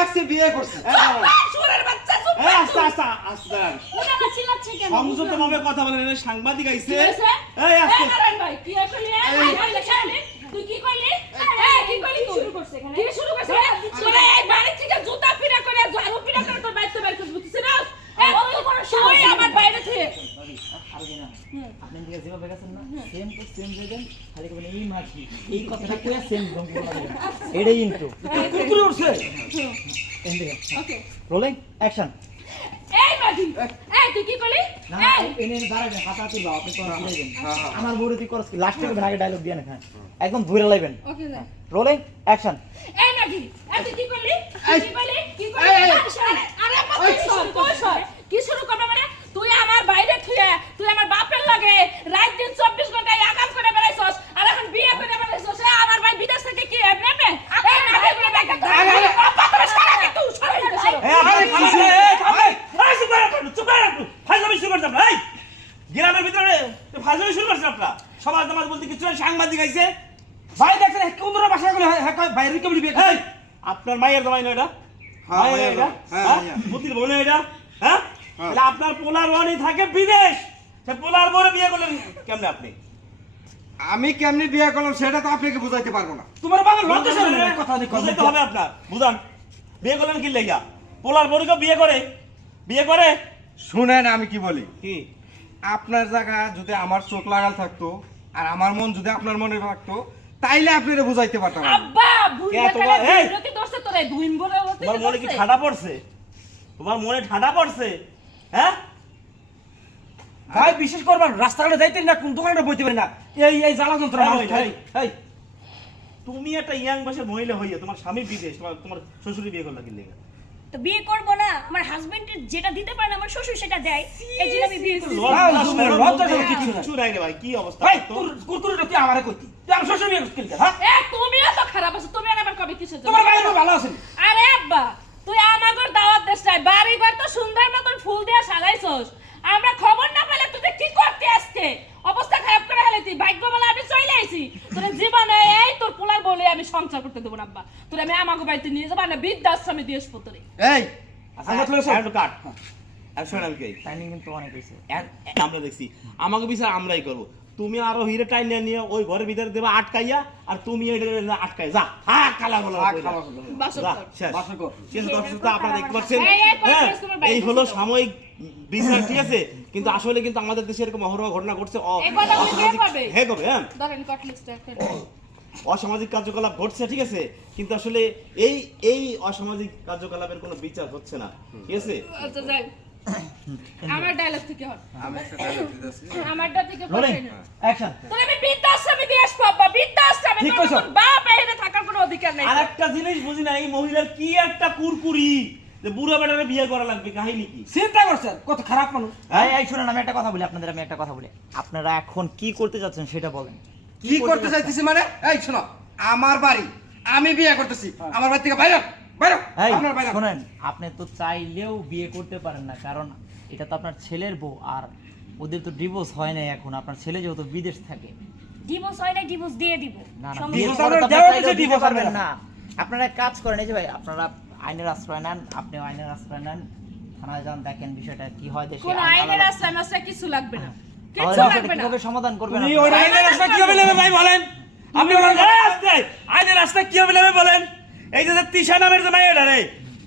লাগছে বিয়ে করছে শুয়োরের বাচ্চা চুপ এই আস্তে আস্তে আস্তে ওনারা চিল্লাচ্ছে কেন সংযতভাবে কথা বলেন এটা সাংবাদিক আইছে কি হইছে? এই আস্তে নারায়ণ ভাই কি কইলি তুই কি কইলি কি কইলি তুই শুরু করছিস এখানে কি শুরু করছিস তোরা এই বাড়ি থেকে জুতা পিরা করে ঝাড়ু পিরা করে তোর বাইতে বের করছিস বুঝছিস না এত বড় সবাই আমার বাইরে থেকে আপনি দিকে যেভাবে গেছেন না সেম টু সেম জায়গায় খালি করে এই মাছি এই কথাটা কইয়া সেম বন্ধ করে দিবেন এটাই ইন্ট্রো কুরকুরে উঠছে এন্ডিং ওকে রোলিং অ্যাকশন এই মাগি এই তুই কি কইলি না এই এনে দাঁড়াবেন হাতা তুলবা আপনি তো দিবেন আমার বড় তুই করছ কি লাস্টে আগে ডায়লগ দিয়ে না খান একদম ধরে লাইবেন ওকে রোলিং অ্যাকশন এই মাগি এই তুই কি করলি কি করলি আরে আমার কি শুরু করবে মানে তুই আমার বাইরে থুয়ে তুই আমার বাপের লাগে রাত দিন 24 ঘন্টা আকাম করে বেড়াইছস আর এখন বিয়ে করে বেড়াইছস আমার ভাই বিদেশ থেকে কি এমনে এই মাগি করে দেখা আপা তোর সারা কি তুই সরাই দে গ্রামের ভিতরে ফাজলামি শুরু করছেন আপনারা সমাজ সমাজ বলতে কিছু না, সাংবাদিক আইছে ভাই দেখছেন কোন ধরনের বাসা করে বাইরে কেমন বিয়ে এই, আপনার মায়ের জামাই না এটা হ্যাঁ, মায়ের মায়ের এটা হ্যাঁ, হ্যাঁ হ্যাঁ। পুতির বোন এটা হ্যাঁ তাহলে আপনার পোলার ওয়ানি থাকে বিদেশ সে পোলার বড় বিয়ে করলেন কেমনে আপনি আমি কেমনি বিয়ে করলাম সেটা তো আপনাকে বুঝাইতে পারবো না তোমার বাবার লজ্জা শরম নেই কথা বুঝাইতে হবে আপনার বুঝান বিয়ে করলেন কি লেগা পোলার বড়কে বিয়ে করে শুনেন আমি কি বলি কি আপনার জায়গা যদি আমার চোখ লাগাল থাকতো আর আমার মন যদি আপনার মনে থাকতো তাইলে আপনারা বুঝাইতে পারতাম না। আব্বা ভুইয়া কে তোমার- কালে এই! বিরতি দোষে তোরে দুইন বলে হতে তোমার মনে কি ঠাডা পড়ছে তোমার মনে ঠাডা পড়ছে হ্যাঁ ভাই বিশেষ করবার রাস্তাঘাটে যাইতেন না কোন দোকানে বইতে পারেন না এই জ্বালা যন্ত্রণা এই, মানুষ এই, এই, তুমি একটা ইয়াং বয়সের মহিলা হইয়া তোমার স্বামী বিদেশ তোমার শ্বশুরি বিয়ে করলা কি লেগা তো বিয়ে করব না আমার হাজবেন্ডের যেটা দিতে পারে না আমার শ্বশুর সেটা দেয় এই জন্য আমি বিয়ে করব লজ্জা তুমি শরম লজ্জা বলতে শরম কিচ্ছু নাই। কিচ্ছু নাই রে ভাই কি অবস্থা ভাই তো? তোর কুরকুরেটা তুই আমারে কইতি তুই আমার শ্বশুর বিয়ে করছিস হ্যাঁ এ তুমিও তো খারাপ আছো তুমি আর আমার কবে কিসের জন্য তোমার ভাই ভালো আছেন আরে আব্বা তুই আমাগর দাওয়াত দেশ চাই বাড়ি ঘর তো সুন্দর মতন ফুল দিয়ে সাজাইছস আমরা খবর না পেলে তুই কি করতে আসছে অবস্থা খারাপ করে হেলে তুই ভাগ্য বলে আমি চলে আইছি তোর জীবনে এই তোর পোলার বলে আমি সংসার করতে দেব না আব্বা তোর আমি আমাগো বাড়িতে নিয়ে যাবো না বৃদ্ধাশ্রমে দিয়ে আসবো তোরে এই আচ্ছা, আমরা চলে যাবো। একটু কাট আর শোন আমি কই টাইমিং কিন্তু অনেক হইছে আমরা দেখছি আমাকে বিচার আমরাই করব তুমি আরো হিরে টাইম নিয়ে ওই ঘরের ভিতরে দেবা আটকাইয়া আর তুমি এটা আটকাই যা হা কালা বলা বাসর যা কর। শেষ বাসর কর। শেষ দর্শক তো আপনারা দেখতে পাচ্ছেন এই হ্যাঁ, কনফারেন্স তোমার বাইরে এই হলো ছিল। সাময়িক বিচার ঠিক আছে কিন্তু আসলে কিন্তু আমাদের দেশে এরকম অহরহ ঘটনা ঘটছে এই কথাগুলো কে অসামাজিক করবে? হ্যাঁ করবে হ্যাঁ ধরেন কট লিস্টটা একটা অসামাজিক কার্যকলাপ ঘটছে ঠিক আছে কিন্তু আসলে এই এই অসামাজিক কার্যকলাপের কোনো বিচার হচ্ছে না ঠিক আছে আচ্ছা যাই আমার ডায়লগ থেকে হট আমি সেটা দিতেছি আমারটা থেকে রোলিং পড়ে না অ্যাকশন তোর আমি বৃদ্ধাশ্রমে দিয়ে আসবো আব্বা বৃদ্ধাশ্রমে ঠিক তোর কইছো। মতন বাপ এখানে থাকার কোনো অধিকার নেই আর একটা জিনিস বুঝি না এই মহিলার কি একটা কুরকুরি যে বুড়া বেটারে বিয়ে করা লাগবে কাহিনী কি চিন্তা করছেন কত খারাপ মানুষ এই শুনুন আমি একটা কথা বলি আমি একটা কথা বলি আপনারা এখন কি করতে যাচ্ছেন সেটা বলেন কি করতে চাইতেছি মানে এই শোনো আমার বাড়ি আমি বিয়ে করতেছি আমার বাড়ি থেকে বাইরে বাইরে এই আপনার বাইরে শুনেন আপনি তো চাইলেও বিয়ে করতে পারেন না কারণ এটা তো আপনার ছেলের বউ আর ওদের তো ডিভোর্স হয় না এখন আপনার ছেলে যেহেতু বিদেশ থাকে ডিভোর্স হয় না ডিভোর্স দিয়ে দিব না না সমস্যা বিয়ের divorce পরে তো আপনার আপনারা দেওয়া চাইলেও হয়েছে, দিতে divorce পারবেন হবে না আপনারা এক কাজ করেন এই যে ভাই আপনারা আইনের আশ্রয় নেন আপনি আইনের আশ্রয় নেন থানায় যান দেখেন বিষয়টা কি হয় দেশে কোন আইন আইনের আলাদা- আশ্রয় মাশ্রয় কিছু লাগবে না তাহলে কিছু বিষয়টা লাগবে না কিভাবে সমাধান করবেন তুমি আপনারা? ওই আইনের রাস্তা কিভাবে নেবে ভাই বলেন আপনি বলেন আস্তে আইনের রাস্তা কি হবে নেবে বলেন এই যে তিশা নামের যে মাইয়াটা রে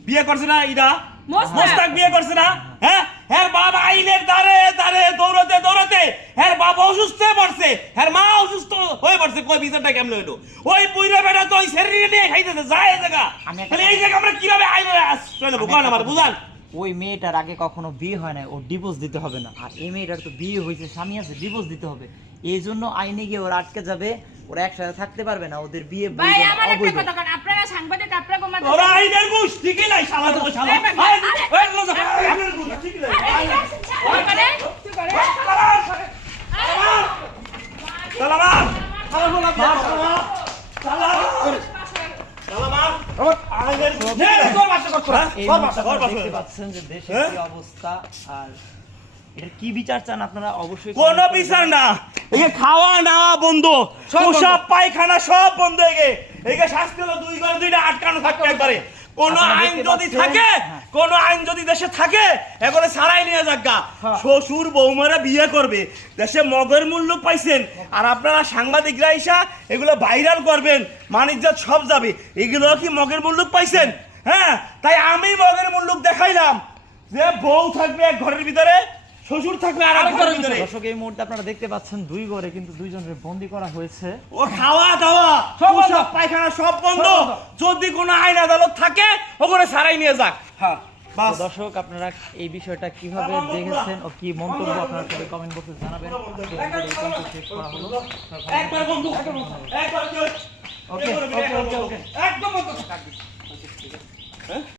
বিয়ে করছে না ইদা মোস্তাক। মোস্তাক বিয়ে করছে না হ্যাঁ হ্যাঁ বাবা আইনের দাঁড়ে দাঁড়ে দৌড়তে দৌড়তে হ্যাঁ বাবা অসুস্থ হয়ে পড়ছে হ্যাঁ মা অসুস্থ হয়ে পড়ছে কই বিচারটা কেমন হইলো ওই পুইরা বেটা তো ওই শরীরে নিয়ে খাইতেছে যায় এই জায়গা আমি একটা- তাহলে এই জায়গা আমরা কিভাবে আইনের আশ্রয় নেবো কোন আমার বুঝান ওই মেয়েটার আগে কখনো বিয়ে হয় না ও ডিভোর্স দিতে হবে না আর এই মেয়েটার তো বিয়ে হয়েছে স্বামী আছে ডিভোর্স দিতে হবে এই জন্য আইনে গিয়ে ওরা আটকে যাবে ওরা একসাথে থাকতে পারবে না ওদের বিয়ে ভাই বৈধ না, আমার একটা অবৈধ। কথা কারণ আপনারা সাংবাদিক আপনারা গোমাতে ওরা আইনের গুষ ঠিকই নাই শালা তো শালা এই ভাই, আইন- আরে- এই লজ্জা, আইনের গুষ ঠিকই নাই সালামাত সালামাত সালামাত আইনের গুষ তোর বাসা কর হ্যাঁ? এই ঘর মুহূর্তে বাসা, ঘর আপনারা বাসা। দেখতে পাচ্ছেন যে দেশের হ্যাঁ? কি অবস্থা আর এটার কি বিচার চান আপনারা অবশ্যই কোন বিচার না এই খাওয়া নাওয়া বন্ধ সব বন্ধ। সব পায়খানা সব বন্ধ হয়ে গে এই শাস্তি হলো 2 ঘর 2টা আটকানো থাকবে একবারে কোন আপনারা আইন দেখতে যদি পাচ্ছেন, থাকে, হ্যাঁ। কোন আইন যদি দেশে থাকে এগুলো ছাড়াই নিয়ে যাগা। হ্যাঁ। শ্বশুর বৌমারা বিয়ে করবে, দেশে মগের মূল্য পাইছেন, আর আপনারা সাংবাদিকরা এসা এগুলো ভাইরাল করবেন, মানিজ্জাত সব যাবে, এগুলো কি মগের মূল্য পাইছেন? হ্যাঁ, তাই আমি মগের মূল্য দেখাইলাম যে বউ থাকবে এক ঘরের ভিতরে, শ্বশুর থাকবে আর এক ঘরের ভিতরে। দর্শক এই মুহূর্তে আপনারা দেখতে পাচ্ছেন দুই ঘরে কিন্তু দুইজনের বন্দি করা হয়েছে। ও খাওয়া দাওয়া সব বন্ধ। সব পায়খানা সব বন্ধ। সব বন্ধ। যদি কোনো আইন আদালত থাকে ওখানে ছাড়াই নিয়ে যাক। হ্যাঁ তো বাস। দর্শক আপনারা এই বিষয়টা কিভাবে দেখেছেন ও কি মন্তব্য আপনারা সবাই কমেন্ট বক্সে জানাবেন। শেষ করা হলো। একবার বন্ধু, একবার কেউ- ওকে ওকে ওকে ওকে একদম বন্ধ।